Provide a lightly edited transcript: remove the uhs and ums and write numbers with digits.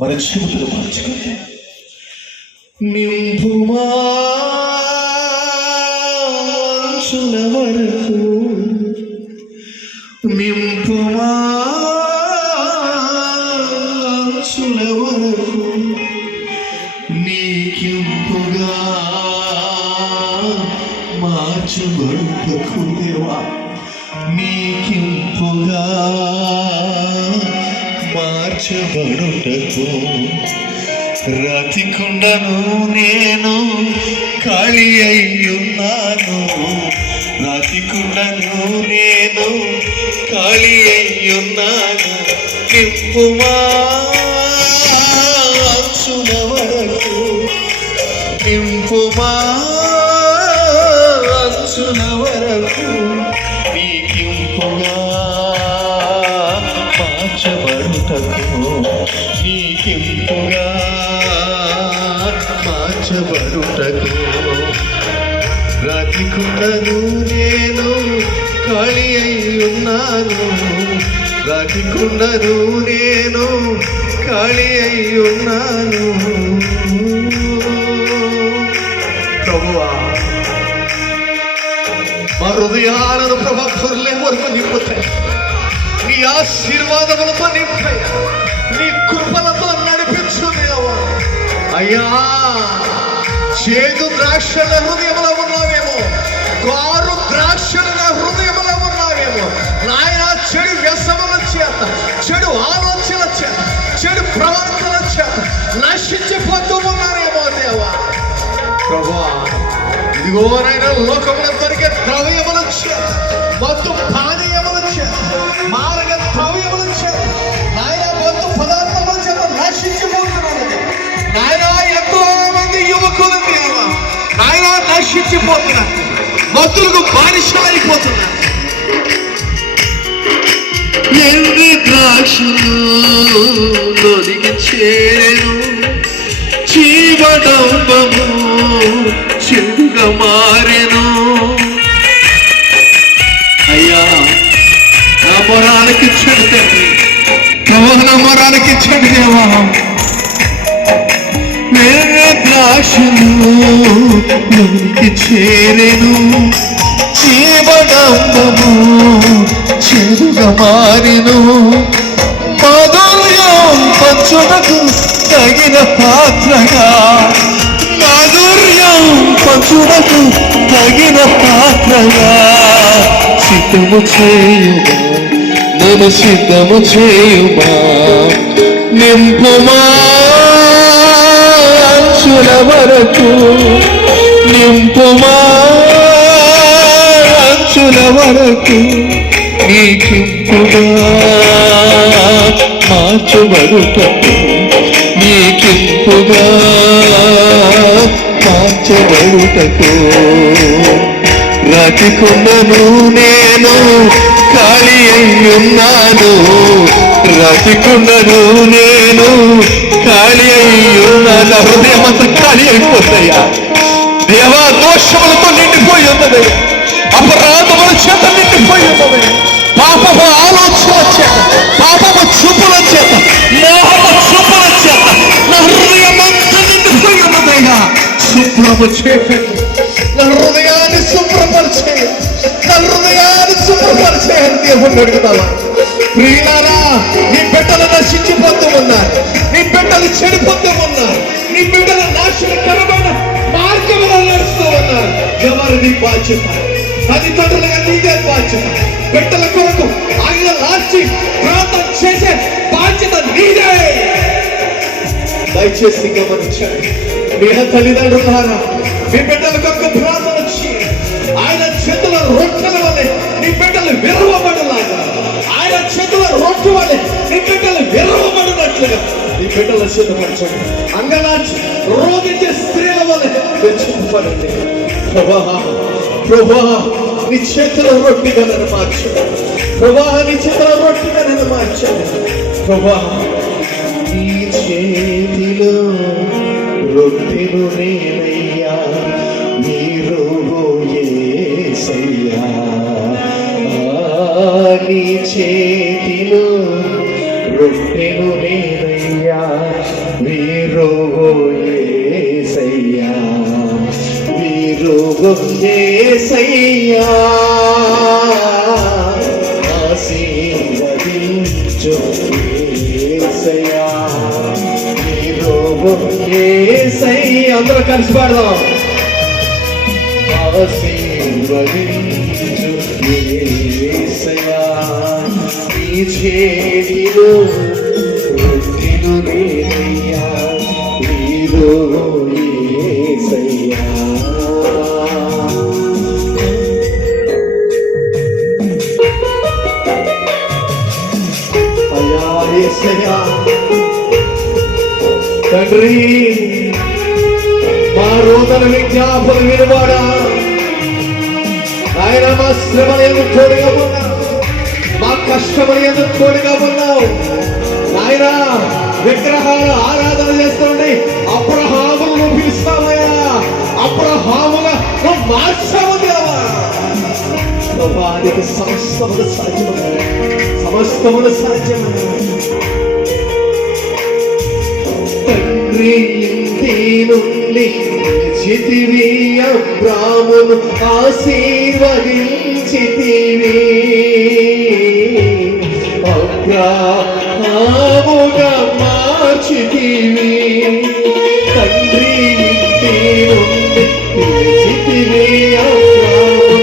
మన జీవితాలు మార్చుకుంది. నింపుమా అంచుల వరకు, నింపుమా అంచుల వరకు, నీకింపుగా మార్చబడుటకు దేవా, నీకింపుగా మార్చబడుటకు. రాతికుండను నేను ఖాళీ అయ్యున్నాను, రాతికుండను నేను ఖాళీ అయ్యున్నాను. నింపుమా అంచుల వరకు, నింపుమా అంచుల వరకు, నీకింపుగా మార్చబడుటకు, నీకింపుగా మార్చబడుటకు. రాతికుండను నేను ఖాళీ అయ్యున్నాను, రాతికుండను నేను ఖాళీ అయ్యున్నాను. ప్రభువా, మా హృదయాలను ప్రభాకరులే వరకు నింపుతాయి, నీ ఆశీర్వాదములతో నింపాయి, నీ కృపలతో నడిపించు దేవా. అయ్యా, చేదు ద్రాక్షల హృదయంలో ఉన్నావేమో, కారు ద్రాక్షల హృదయంలో ఉన్నావేమో నాయన. చెడు వ్యసనల చేత, చెడు ఆలోచనల చేత, చెడు ప్రవర్తన చేత నశించిపోతూ ఉన్నారేమో దేవా. ప్రభువా, ఇదిగో నాయన, లోకంలో దొరికే ద్రవ్యముల చేత, మత్తు పానీయముల చేత, మార్గ ద్రవ్యముల చేత నాయన, మత్తు పదార్థముల చేత నశించిపోతున్నారు నాయన. ఎంతో మంది యువకులు దేవా నాయన నశించిపోతున్నారు, మత్తులకు బానిసలైపోతున్నారు. ఎన్ని ద్రాక్షలు నొదిగి చేరెను, జీవడంబము చెడుగా మారెను. అయ్యా, నా మొరానికి చెడు, నా మొరానికి చెడుదేవా. ద్రాక్షలు నొదిగి చేరెను, జీవడంబము చెడుగా మారెను. మాధుర్యం పంచుటకు తగిన పాత్రగా, మాధుర్యం పంచుటకు తగిన పాత్రగా సిద్ధము చేయుమా, నన్ను సిద్ధము చేయుమా. నింపుమా అంచుల వరకు, నింపుమా అంచుల వరకు, నీకింపుగా మార్చబడుటకు, నీకింపుగా మార్చబడుటకు. రాతికుండను నేను ఖాళీ అయ్యున్నాను, రాతికుండను నేను ఖాళీ అయ్యున్నాను. హృదయం అంతా ఖాళీ అయిపోతాయా దేవా. దోషములతో నిండిపోయి ఉన్నది, అపరాధముల చేత నిండిపోయి ఉన్నది, పాపము ఆలోచన చేత, పాపము చూపుల చేత, మోహము చూపుల చేత నా హృదయం అంతా నిండిపోయి ఉన్నదయ్యా. శుభ్రము చేయండి, నా హృదయాన్ని శుభ్రపరిచేయండి, నా హృదయాన్ని శుభ్రపరిచేయండి. దేవుణ్ణి అడుగుతావా? ప్రియులారా, నీ బిడ్డలు నశించిపోతూ ఉన్నారు, నీ బిడ్డలు చెడిపోతూ ఉన్నారు, నీ బిడ్డలు నాశనకరమైన మార్గంలో నడుస్తూ ఉన్నారు. ఎవరు నీ బాధ్యత? తల్లిదండ్రులుగా నీదే బాధ్యత. బిడ్డల కొరకు ఆయన రాసి ప్రార్థన చేసే బాధ్యత నీదే. దయచేసి గమనించండి, మీ తల్లిదండ్రులారా, మీ బిడ్డల కొరకు ప్రార్థన చేయండి. ఆయన చేతుల రొట్టెల వల్లే నీ బిడ్డలు విరవబడలాగా, ఆయన చేతుల రొట్టె వల్లే నీ బిడ్డలు విరవబడినట్లుగా నీ బిడ్డల సిద్ధపరచండి. అంగనాచి రోగించే స్త్రీల వల్లే వెచ్చింపబడండి. ప్రభా, నీ చేతుల రొట్టెగా నన్ను మార్చండి. ప్రభా, నీ చేతుల రొట్టెగా నన్ను మార్చండి. ప్రభా, నీ చేతిలో రొట్టెను నేనయ్యా, మీరు యేసయ్యా. నీ చేతిలో రొట్టెను నేనయ్యా, యేసయ్యా ఆశీర్వదించు యేసయ్యా నీలోము యేసయ్యా అందరూ కలిసి పాడదాం ఆశీర్వదించు యేసయ్యా నీ చేతిలో రొట్టెలు నేనయ్యా నీలో యేసయ్యా అయ్యా యేసయ్యా తండ్రి మా రోదన విజ్ఞాపన వినవాడా ఆయన మా శ్రమలు ఎందుకు తోడుగా ఉన్నావు మా కష్టములు ఎందుకు తోడుగా ఉన్నావు ఆయన విగ్రహాల ఆరాధన చేస్తుండే అబ్రహామును పిలుస్తావయ్యా అబ్రహాముగా నువ్వు మార్చావు దేవా నీకు సమస్తములు సాధ్యమయ్యా తండ్రి ఇంటి నుండి చితివి అబ్రామును ఆశీర్వదించితివి అబ్రాముగా మార్చితివి తండ్రి ఇంటి నుండి చితివి అబ్రామును